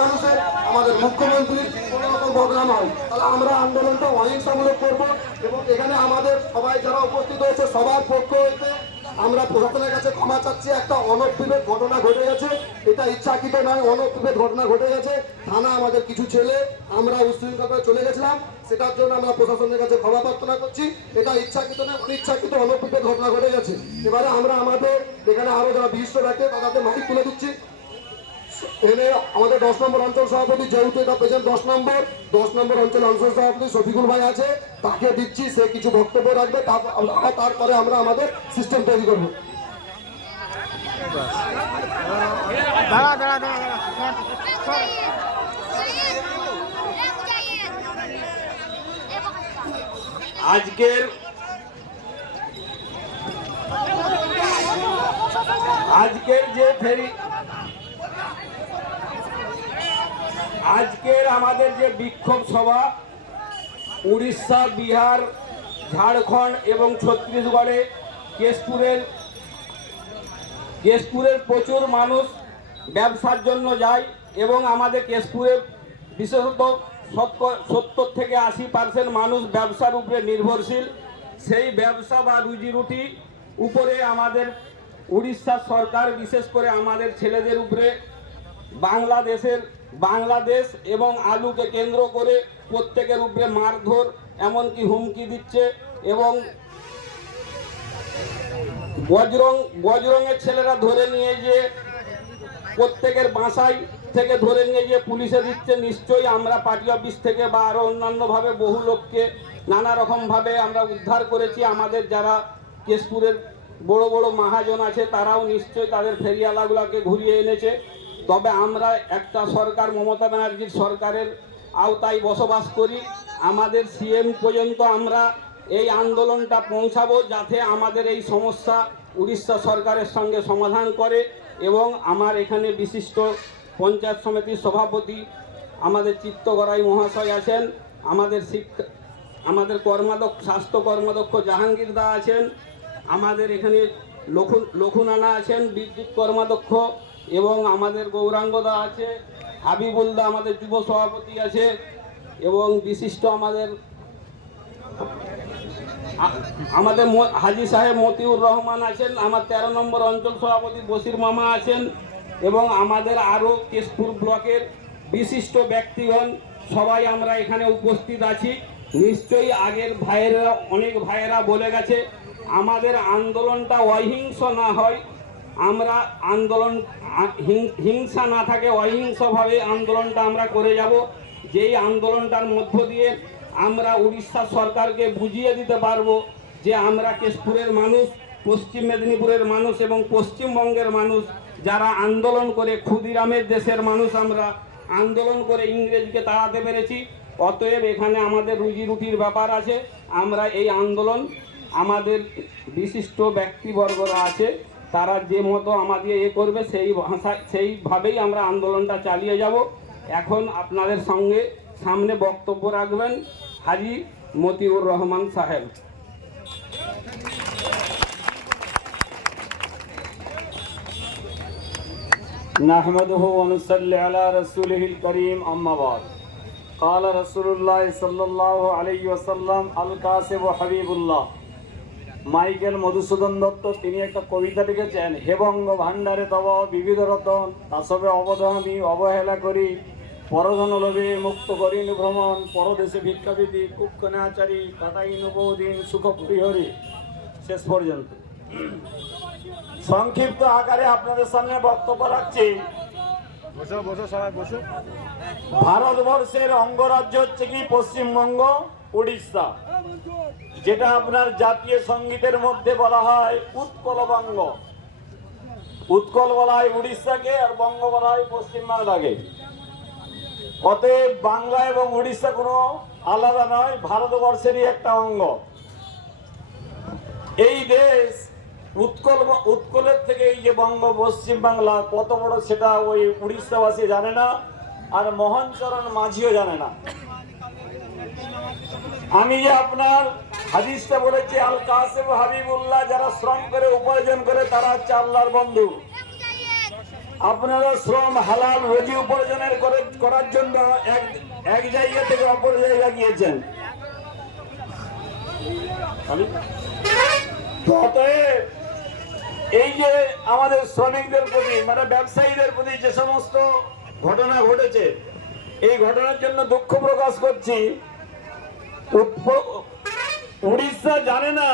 মানুষের আমাদের মুখ্যমন্ত্রীর কোনো রকম বদনাম হয়, তাহলে আমরা আন্দোলনটা অহিংসামূলক করবো। এবং এখানে আমাদের সবাই যারা উপস্থিত হয়েছে সবার পক্ষ হইতে আমরা প্রশাসনের কাছে ক্ষমা চাচ্ছি। একটা অনভিপ্রেত ঘটনা ঘটে গেছে, এটা ইচ্ছাকৃত নয়, অনভিপ্রেত ঘটনা ঘটে গেছে। থানা আমাদের কিছু ছেলে আমরা উচ্ছৃঙ্খল করে চলে গেছিলাম, সেটার জন্য আমরা প্রশাসনের কাছে ক্ষমা প্রার্থনা করছি। এটা ইচ্ছাকৃত নয়, অনিচ্ছাকৃত অনভিপ্রেত ঘটনা ঘটে গেছে। এবারে আমরা আমাদের এখানে আরো যারা বিশিষ্ট ব্যক্তি তাদের মাইক তুলে দিচ্ছি। এনে আমাদের 10 নম্বর অঞ্চল সভাপতি, যেহেতু এটা পেয়েছেন 10 নম্বর অঞ্চল অঞ্চল সভাপতি শফিকুল ভাই আছে, তাকে দিচ্ছি, সে কিছু বক্তব্য রাখবে, তারপরে আমরা আমাদের সিস্টেম তৈরি করবো। আজকের আমাদের যে বিক্ষোভ সভা উড়িষ্যা, বিহার, ঝাড়খণ্ড এবং ছত্তিশগড়ে কেশপুরের প্রচুর মানুষ ব্যবসার জন্য যায় এবং আমাদের কেশপুরে বিশেষত 70 থেকে 80% মানুষ ব্যবসার উপরে নির্ভরশীল। সেই ব্যবসা বা রুজি রুটি উপরে আমাদের উড়িষ্যা সরকার বিশেষ করে আমাদের ছেলেদের উপরে বাংলাদেশ এবং আলুকে কেন্দ্র করে প্রত্যেকের উপরে মারধর এমনকি হুমকি দিচ্ছে। এবং বজরঙের ছেলেরা ধরে নিয়ে যে প্রত্যেকের বাসায় থেকে ধরে নিয়ে গিয়ে পুলিশে দিচ্ছে। নিশ্চয়ই আমরা পার্টি অফিস থেকে বা আরও অন্যান্যভাবে বহু লোককে নানা রকমভাবে আমরা উদ্ধার করেছি। আমাদের যারা কেশপুরের বড় বড় মহাজন আছে তারাও নিশ্চয়ই তাদের ফেরিওয়ালাগুলোকে ঘুরিয়ে এনেছে। তবে আমরা একটা সরকার, মমতা ব্যানার্জির সরকারের আওতায় বসবাস করি। আমাদের সিএম পর্যন্ত আমরা এই আন্দোলনটা পৌঁছাবো, যাতে আমাদের এই সমস্যা উড়িষ্যা সরকারের সঙ্গে সমাধান করে। এবং আমার এখানে বিশিষ্ট পঞ্চায়েত সমিতির সভাপতি আমাদের চিত্তগড়াই মহাশয় আছেন, আমাদের স্বাস্থ্য কর্মাধ্যক্ষ জাহাঙ্গীর দা আছেন, আমাদের এখানে লখুনানা আছেন বিদ্যুৎ কর্মাধ্যক্ষ, এবং আমাদের গৌরাঙ্গ দা আছে, হাবিবুল দা আমাদের যুব সভাপতি আছে, এবং বিশিষ্ট আমাদের হাজি সাহেব মতিউর রহমান আছেন, আমার 13 নম্বর অঞ্চল সভাপতি বশির মামা আছেন, এবং আমাদের আরও কেশপুর ব্লকের বিশিষ্ট ব্যক্তিগণ সবাই আমরা এখানে উপস্থিত আছি। নিশ্চয়ই আগের অনেক ভাইয়েরা বলে গেছে, আমাদের আন্দোলনটা অহিংস না হয়, আমরা হিংসা না থাকে অহিংসভাবে আন্দোলনটা আমরা করে যাব। যেই আন্দোলনটার মধ্য দিয়ে আমরা উড়িষ্যা সরকারকে বুঝিয়ে দিতে পারবো যে আমরা কেশপুরের মানুষ, পশ্চিম মেদিনীপুরের মানুষ এবং পশ্চিমবঙ্গের মানুষ যারা আন্দোলন করে, ক্ষুদিরামের দেশের মানুষ আমরা আন্দোলন করে ইংরেজকে তাড়াতে পেরেছি। অতএব এখানে আমাদের রুজি রুটির ব্যাপার আছে। আমরা এই আন্দোলন, আমাদের বিশিষ্ট ব্যক্তিবর্গরা আছে, তারা যে মতো আমাদের করবে সেইভাবেই আমরা আন্দোলনটা চালিয়ে যাব। এখন আপনাদের সামনে বক্তব্য রাখবেন হাজি মতিউর রহমান সাহেব। নাহমাদুহু ওয়া নুসাল্লি আলা রাসূলিহিল কারীম, আম্মা বাদ। قال رسول الله صلى الله عليه وسلم আল কাসিব হাবিবুল্লাহ। মাইকেল মধুসূদন দত্ত তিনি একটা কবিতা লিখেছেন, হে বঙ্গ ভাণ্ডারে তব বিবিধ রতন, তাসবে অবধামি অবহেলা করি, পরধন লোভে মুক্ত করিনু ভ্রমণ, পরদেশে ভিক্ষাবৃত্তি কুক্ষণে আচারি, কাটাইনু বহুদিন সুখ পরিহরি। শেষ পর্যন্ত সংক্ষিপ্ত আকারে আপনাদের সামনে বক্তব্য রাখছি। ভারতবর্ষের অঙ্গরাজ্য হচ্ছে কি পশ্চিমবঙ্গ, উড়িষ্যা, যেটা আপনার জাতীয় সঙ্গীতের মধ্যে বলা হয় উৎকলবঙ্গ। উৎকল বলা হয় উড়িষ্যাকে, আর বঙ্গ বলা হয় পশ্চিমবাংলাকে। অতএব বাংলা এবং উড়িষ্যা কোনো আলাদা নয়, ভারতবর্ষেরই একটা অঙ্গ। এই দেশ উৎকলের থেকে এই যে বঙ্গ, পশ্চিম বাংলা কত বড় সেটা ওই উড়িষ্যাবাসী জানে না, আর মোহনচরণ মাঝিও জানে না। আমি যে আপনার হাদিসটা বলেছি, আল কাসিব হাবিবুল্লাহ, যারা শ্রম করে উপার্জন করে তারা হচ্ছে আল্লাহর বন্ধু। আপনারা শ্রম হালাল রুজি উপার্জনের করার জন্য এক জায়গা থেকে অপর জায়গা গিয়েছেন। তো অতএব এই যে আমাদের শ্রমিকদের প্রতি মানে ব্যবসায়ীদের প্রতি যে সমস্ত ঘটনা ঘটেছে, এই ঘটনার জন্য দুঃখ প্রকাশ করছি। উড়িষ্যা জানে না